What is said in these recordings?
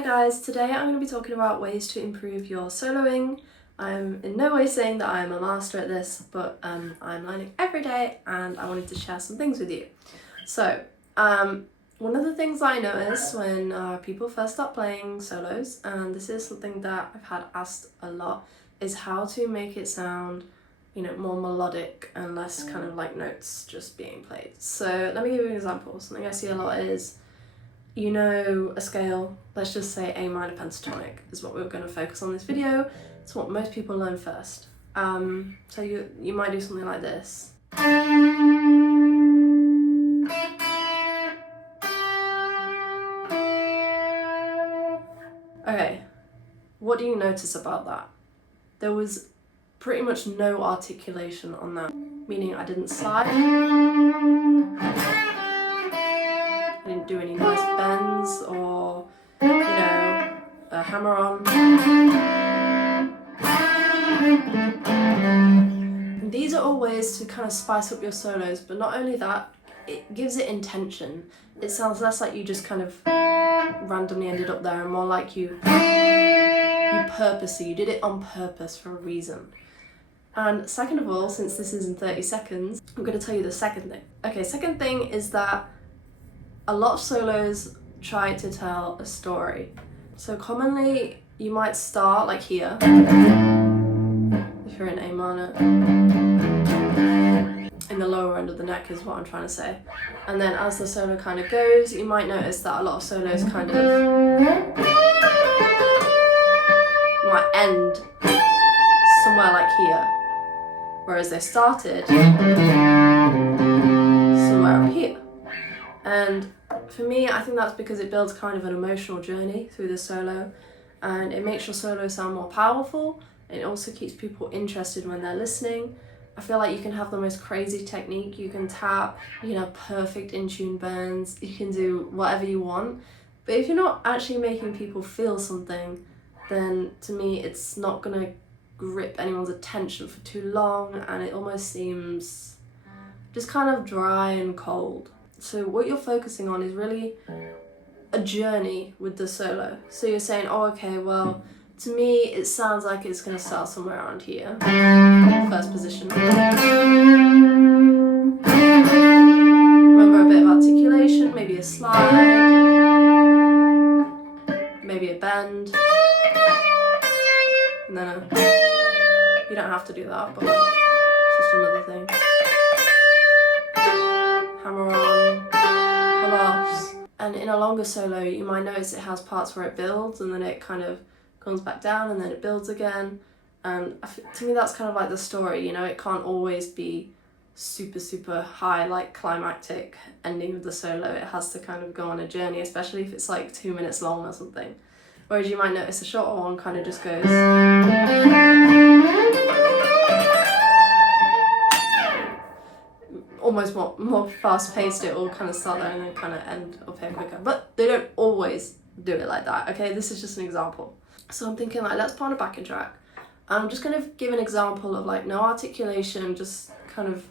Hi guys, today I'm going to be talking about ways to improve your soloing. I'm in no way saying that I'm a master at this, but I'm learning every day and I wanted to share some things with you. So, one of the things I notice when people first start playing solos, and this is something that I've had asked a lot, is how to make it sound, more melodic and less kind of like notes just being played. So let me give you an example. Something I see a lot is, a scale, let's just say A minor pentatonic is what we're going to focus on this video. It's what most people learn first. So you might do something like this. Okay, what do you notice about that? There was pretty much no articulation on that, meaning I didn't slide. I didn't do any nice bends or, a hammer on. And these are all ways to kind of spice up your solos, but not only that, it gives it intention. It sounds less like you just kind of randomly ended up there and more like you did it on purpose for a reason. And second of all, since this is in 30 seconds, I'm going to tell you the second thing. Okay, second thing is that a lot of solos try to tell a story. So commonly you might start like here, if you're in A minor. In the lower end of the neck is what I'm trying to say. And then as the solo kind of goes, you might notice that a lot of solos kind of might end somewhere like here, whereas they started somewhere up here. And for me, I think that's because it builds kind of an emotional journey through the solo, and it makes your solo sound more powerful. It also keeps people interested when they're listening. I feel like you can have the most crazy technique, you can tap, perfect in-tune bends, you can do whatever you want. But if you're not actually making people feel something, then to me it's not going to grip anyone's attention for too long, and it almost seems just kind of dry and cold. So what you're focusing on is really a journey with the solo. So you're saying, oh, okay, well, to me, it sounds like it's going to start somewhere around here. First position. Remember a bit of articulation, maybe a slide, maybe a bend, and then you don't have to do that, but it's just another thing. Hammer on, pull-offs. And in a longer solo, you might notice it has parts where it builds and then it kind of comes back down and then it builds again. And to me, that's kind of like the story, it can't always be super high, like climactic ending of the solo. It has to kind of go on a journey, especially if it's like 2 minutes long or something. Whereas you might notice a shorter one kind of just goes almost more fast-paced. It will kind of start there and then kind of end up here quicker. But they don't always do it like that, okay? This is just an example. So I'm thinking, let's put on a backing track. I'm just going to give an example of no articulation, just kind of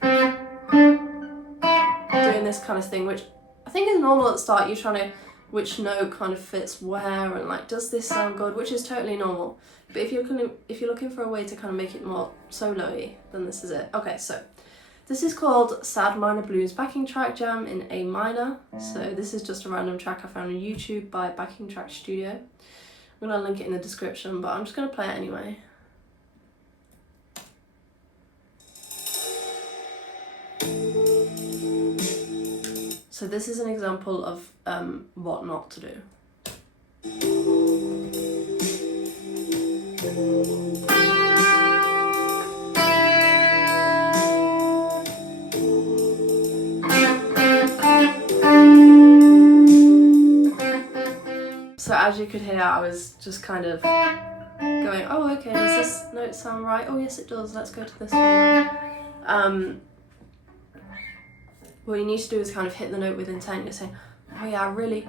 doing this kind of thing, which I think is normal at the start. You're trying to, which note kind of fits where, and does this sound good, which is totally normal. But if you're looking for a way to kind of make it more solo-y, then this is it. Okay, so this is called Sad Minor Blues Backing Track Jam in A minor. So this is just a random track I found on YouTube by Backing Track Studio. I'm going to link it in the description, but I'm just going to play it anyway. So this is an example of what not to do. So as you could hear, I was just kind of going, oh, okay, does this note sound right? Oh, yes, it does. Let's go to this one. What you need to do is kind of hit the note with intent. You're saying, oh yeah, I really...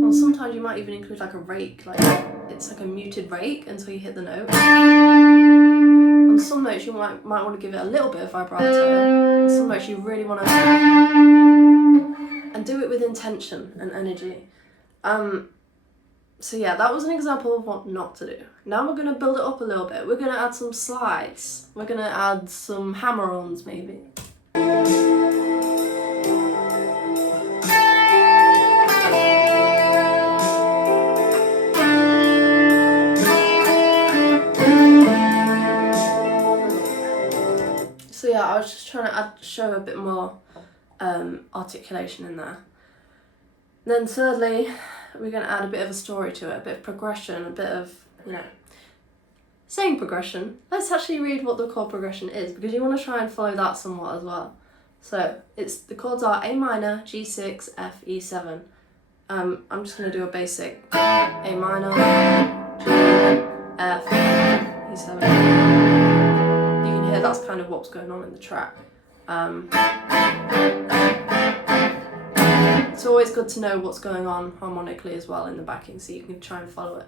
Well, sometimes you might even include a rake, it's like a muted rake until you hit the note. On some notes you might want to give it a little bit of vibrato. On some notes you really want to... And do it with intention and energy. So yeah, that was an example of what not to do. Now we're going to build it up a little bit. We're going to add some slides. We're going to add some hammer-ons maybe. So yeah, I was just trying to show a bit more articulation in there. Then thirdly, we're going to add a bit of a story to it, a bit of progression, a bit of, saying progression. Let's actually read what the chord progression is, because you want to try and follow that somewhat as well. So the chords are A minor, G6, F, E7. I'm just going to do a basic A minor, G, F, E7. You can hear that's kind of what's going on in the track. It's always good to know what's going on harmonically as well in the backing, so you can try and follow it.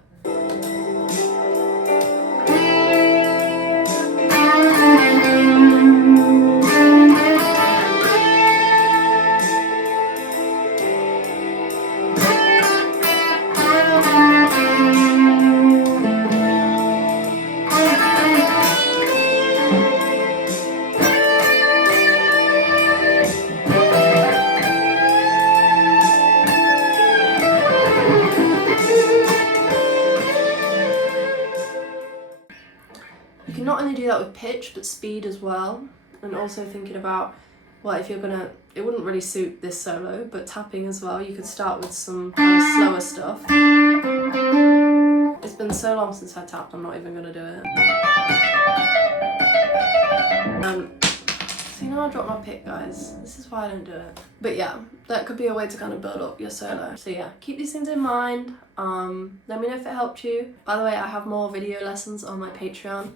You can not only do that with pitch, but speed as well. And also thinking about, well, if you're gonna, it wouldn't really suit this solo, but tapping as well. You could start with some kind of slower stuff. It's been so long since I tapped, I'm not even gonna do it. So I dropped my pick, guys. This is why I don't do it. But yeah, that could be a way to kind of build up your solo. So yeah, keep these things in mind. Let me know if it helped you. By the way, I have more video lessons on my Patreon.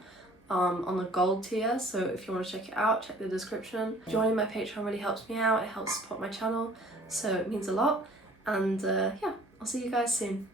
On the gold tier, so if you want to check it out, check the description. Joining my Patreon really helps me out, it helps support my channel, so it means a lot. And yeah, I'll see you guys soon.